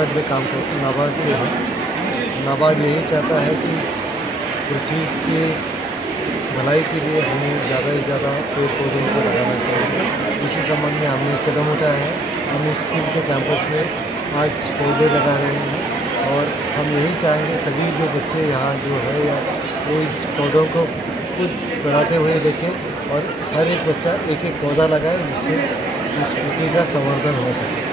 नाबार्ड में काम कर नाबार्ड से है। नाबार्ड यही चाहता है कि पृथ्वी के भलाई के लिए हमें ज़्यादा से ज़्यादा पेड़ पौधों को लगाना चाहिए। इसी संबंध में हमने कदम उठाया है। हम स्कूल के कैंपस में आज पौधे लगा रहे हैं और हम यही चाहेंगे सभी जो बच्चे यहाँ जो है या वो इस पौधों को खुद बढ़ाते हुए देखें और हर एक बच्चा एक एक पौधा लगाए जिससे इस पृथ्वी का संवर्धन हो सके।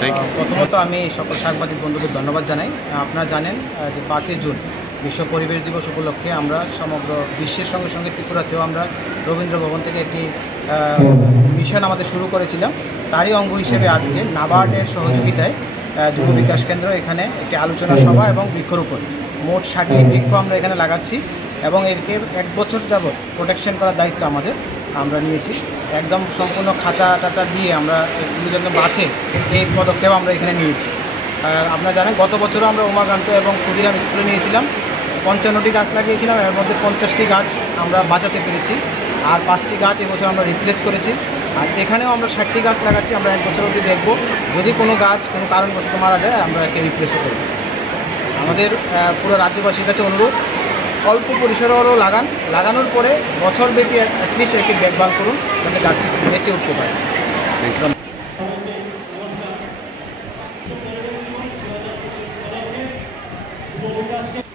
प्रथमत आमी सकल साংবাদিক बंधुদের धन्यवाद जानाई। आपनारा जानें যে 5 जून विश्व परिवेश दिवस उपलक्षे आमरा समग्र विश्वेर संगे संगे त्रिपुरातेও আমরা রবীন্দ্র ভবন থেকে একটি মিশন আমাদের শুরু করেছিলাম। তারই অঙ্গ হিসেবে আজকে নাবার্ডের সহযোগিতায় যুব বিকাশ কেন্দ্র এখানে একটি আলোচনা সভা এবং বৃক্ষরোপণ মোট 60টি বৃক্ষ আমরা এখানে লাগাচ্ছি এবং এরকে 1 বছর যাবত প্রোটেকশন করার দায়িত্ব আমরা নিয়েছি। একদম সম্পূর্ণ খাঁচা টাচা দিয়ে আমরা এগুলো যেন বাঁচে এই পদক্ষেপ আমরা এখানে নিয়েছি। আপনারা জানেন গত বছরও আমরা উমাকান্ত এবং ক্ষুদিরাম স্কুলে নিয়েছিলাম, 55টি গাছ লাগিয়েছিলাম, এর মধ্যে 50টি গাছ আমরা বাঁচাতে পেরেছি আর 5টি গাছ এবছর আমরা রিপ্লেস করেছি। আর এখানেও আমরা 60টি গাছ লাগাচ্ছি। আমরা 1 বছর অবধি দেখব যদি কোনো গাছ কোনো কারণবশত মারা যায় আমরা একে রিপ্লেসও করব। আমাদের পুরো রাজ্যবাসীর কাছে অনুরোধ অল্প পরিসরেও লাগানোর পরে বছরব্যাপী অ্যাটলিস্ট একে দেখভাল করুন যাতে গাছটি বেঁচে উঠতে পারে।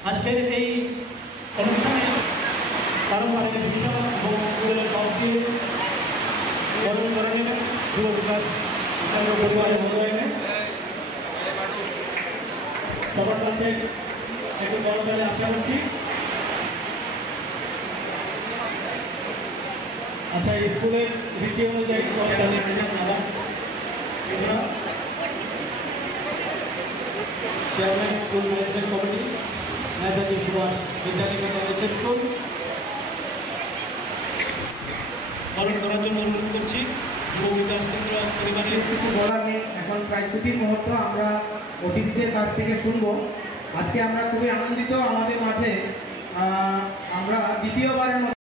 আজকের এই অনুষ্ঠানে পারম্পরিক বিষয় যুব বিকাশ পরিবারের মূল্যায়নে সবার কাছে একটু বড় আশা করছি। আচ্ছা, স্কুলের রীতি অনুযায়ী chairman school management committee Netaji Subhash Vidyaniketan school বরণ করার জন্য অনুরোধ করছি। যুব বিকাশ কেন্দ্র পরিবারের কিছু বলার নেই, এখন প্রায় ছুটির মুহূর্ত। আমরা অতিথিদের কাছ থেকে শুনবো। আজকে আমরা খুবই আনন্দিত, আমাদের মাঝে আমরা দ্বিতীয়বারের মতো